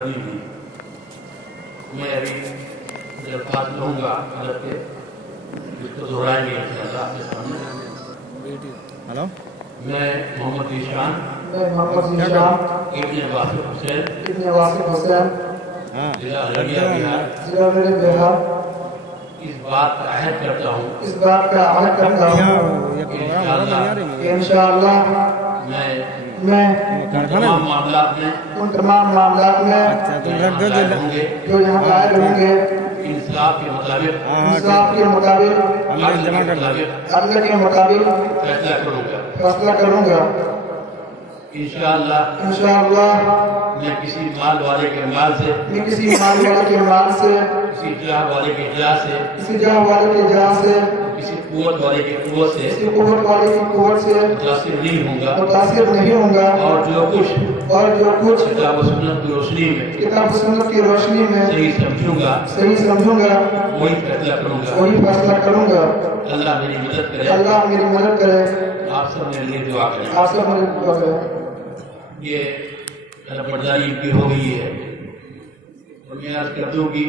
میں ابھی درخواست لوں گا حضرت کے جس کو دہرائیں گے انشاءاللہ آپ کے سامنے. ہلو میں محمد ذیشان ابن واصف حسین ضلع ارریہ بہار اس بات کا عہد کرتا ہوں کہ انشاءاللہ میں ان تمام معاملات میں جو یہاں قائل ہوں گے انصاف کے مطابق عدل کے مطابق فیصلہ کروں گا. انشاءاللہ میں کسی مال والے کے مال سے کسی جاہ والے کے جاہ سے کسی قوت والے کی قوت سے متاثر نہیں ہوں گا اور جو کچھ کتاب و سنت کی روشنی میں صحیح سمجھوں گا وہی فیصلہ کروں گا. اللہ میری مدد کرے. آپ سب میرے لیے دعا کریں. یہ پرداری کی ہو گئی ہے اور میں عرض کر دوں کہ